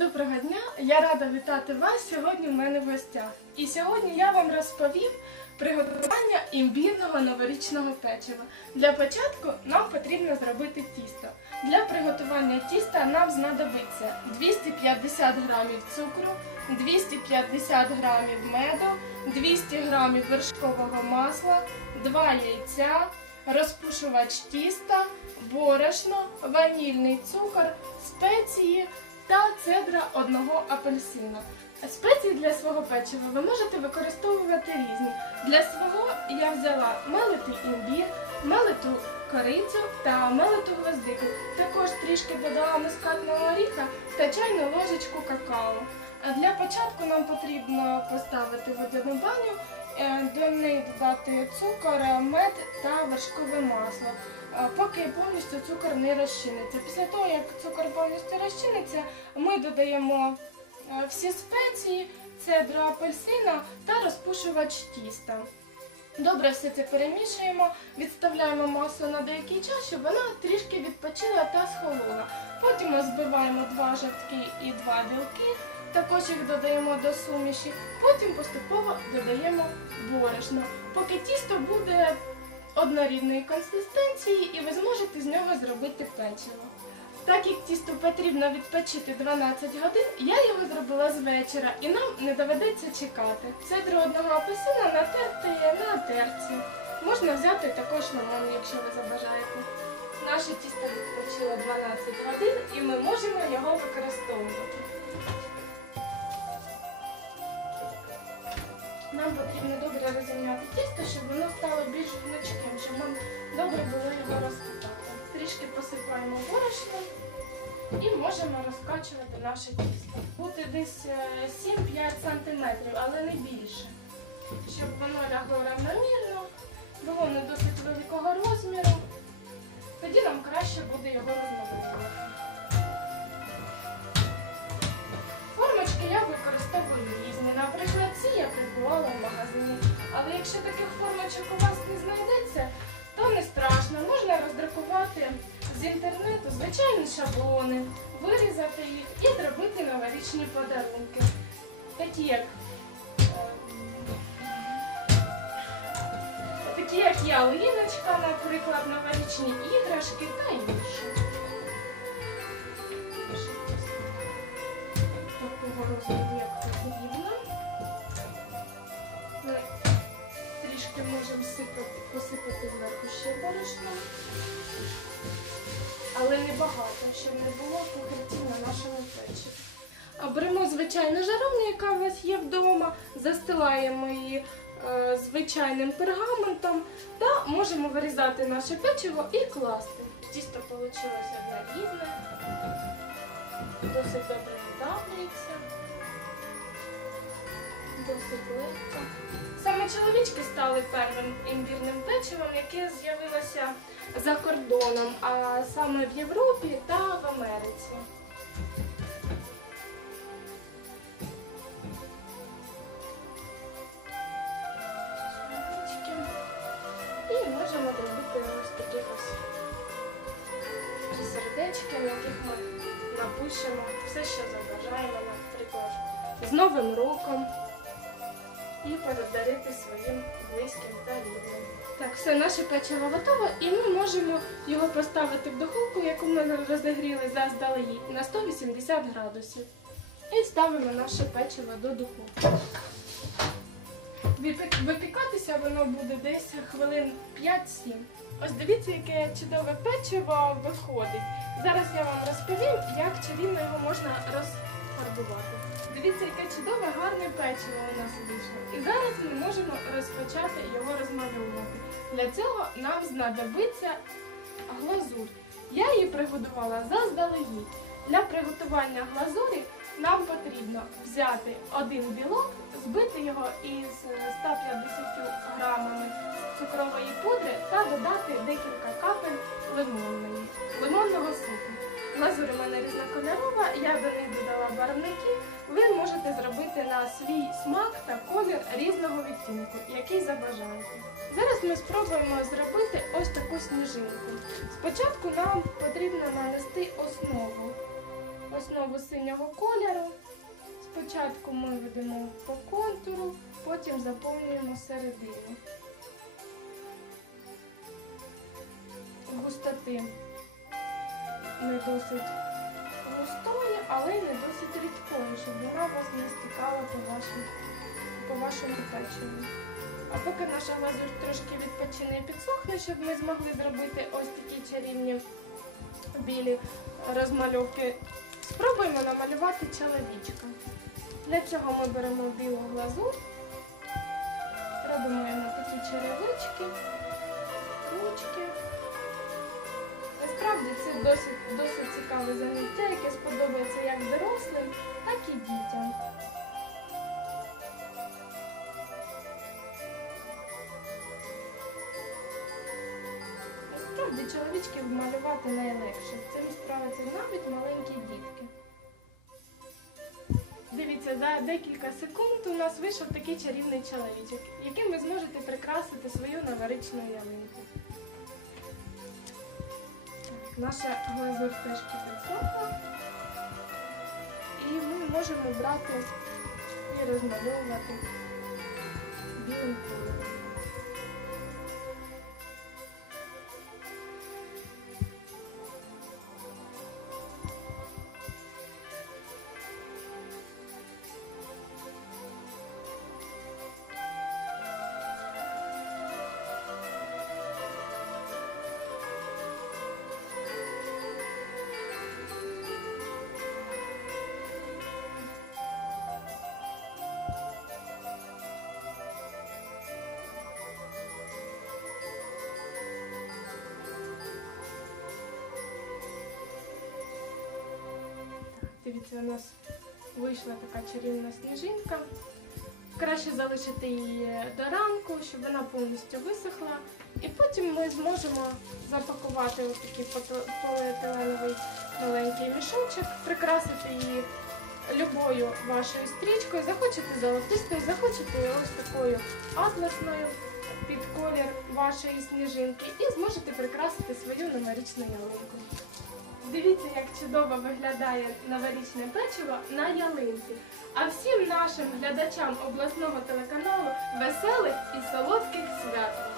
Доброго дня! Я рада вітати вас сьогодні в мене в гостях. І сьогодні я вам розповім приготування імбірного новорічного печива. Для початку нам потрібно зробити тісто. Для приготування тіста нам знадобиться 250 грамів цукру, 250 грамів меду, 200 грамів вершкового масла, 2 яйця, розпушувач тіста, борошно, ванільний цукор, спеції цедра одного апельсина. Спеції для свого печива ви можете використовувати різні. Для свого я взяла мелитий імбір, мелиту корицю та мелиту гвоздику. Також трішки додала мускатного оріха та чайну ложечку какао. Для початку нам потрібно поставити водяну баню, е, до неї додати цукор, мед та вершкове масло, поки повністю цукор не розчиниться. Після того, як цукор повністю розчиниться, ми додаємо е, всі спеції, цедру апельсина та розпушувач тіста. Добре все це перемішуємо, відставляємо масу на деякий час, щоб вона трішки відпочила та схолола. Потім ми збиваємо два жовтки і два білки, також їх додаємо до суміші, потім поступово додаємо борошно, поки тісто буде однорідної консистенції і ви зможете з нього зробити печиво. Так як тісту потрібно відпочити 12 годин, я його зробила з вечора і нам не доведеться чекати. Цедру одного апельсина натерти на терці. Можна взяти також лимон, якщо ви забажаєте. Наше тісто відпочило 12 годин і ми можемо його використовувати. Нам потрібно добре розімняти тісто, щоб воно стало більш гнучким, щоб нам добре було його розкатати. Трішки посипаємо борошном і можемо розкачувати наше тісто. Буде десь е, 7-5 см, але не більше. Щоб воно лягло равномірно, було не досить великого розміру. Тоді нам краще буде його розмовити. Формочки я використовую різні. Наприклад, ці я придбувала в магазині. Але якщо таких формочок у вас не знайдеться, то не страшно. Можна роздрукувати з інтернету звичайні шаблони, вирізати їх і зробити новорічні подарунки. Такі як, е, такі як ялиночка, наприклад, новорічні іграшки та інше. Такого розміру, як потрібно. Посипати зверху ще борошном. Але не багато, щоб не було покриттів на нашому печиві. А Беремо звичайну жаровню, яка у вас є вдома, застилаємо її е, звичайним пергаментом та можемо вирізати наше печиво і класти. Тісто вийшло однорідне, досить добре видавлюється, Саме чоловічки стали первим імбірним печивом, яке з'явилося за кордоном, а саме в Європі та в Америці. І можемо зробити ось таких ось сердечки, на яких ми напишемо все, що забажаємо, наприклад, з Новим роком і передарити своїм близьким та рідним. Так, все, наше печиво готове, і ми можемо його поставити в духовку, яку ми розігріли заздалегідь на 180 градусів. І ставимо наше печиво до духовки. Випікатися воно буде десь хвилин 5-7. Ось дивіться, яке чудове печиво виходить. Зараз я вам розповім, як чарівно його можна розфарбувати. Дивіться, яке чудове, гарне печиво у нас вийшло. І зараз ми можемо розпочати його розмальовувати. Для цього нам знадобиться глазурь. Я її приготувала заздалегідь. Для приготування глазурі нам потрібно взяти один білок, збити його із е, 150 грамами цукрової пудри та додати декілька капель лимонної, лимонного соку. Глазурь у мене різнокольорова, я до них додала барвники. Ви можете зробити на свій смак та колір різного відтінку, який забажаєте. Зараз ми спробуємо зробити ось таку сніжинку. Спочатку нам потрібно нанести основу. основу синього кольору. Спочатку ми ведемо по контуру, потім заповнюємо середину. Густоти не досить густої, але й не досить рідкої, щоб вона вас не стікала по, вашій, по вашому печиву. А поки наша глазурь трошки відпочине і підсохне, щоб ми змогли зробити ось такі чарівні білі розмальовки, спробуємо намалювати чоловічка. Для цього ми беремо білу глазурь, робимо йому такі черевички, ручки. Насправді це досить, досить цікаве заняття, яке сподобається як дорослим, так і дітям. Насправді чоловічків малювати найлегше. З цим справляться навіть маленькі дітки. Дивіться, за декілька секунд у нас вийшов такий чарівний чоловічок, яким ви зможете прикрасити свою новорічну ялинку. Наша глазурь трішки підсохла. І ми можемо брати і розмальовувати білим кольором. Дивіться, у нас вийшла така чарівна сніжинка. Краще залишити її до ранку, щоб вона повністю висохла. І потім ми зможемо запакувати ось такий поліетиленовий маленький мішочок, прикрасити її любою вашою стрічкою. Захочете золотистою, захочете ось такою атласною під колір вашої сніжинки і зможете прикрасити свою новорічну ялинку. Дивіться, як чудово виглядає новорічне печиво на ялинці. А всім нашим глядачам обласного телеканалу веселих і солодких свят!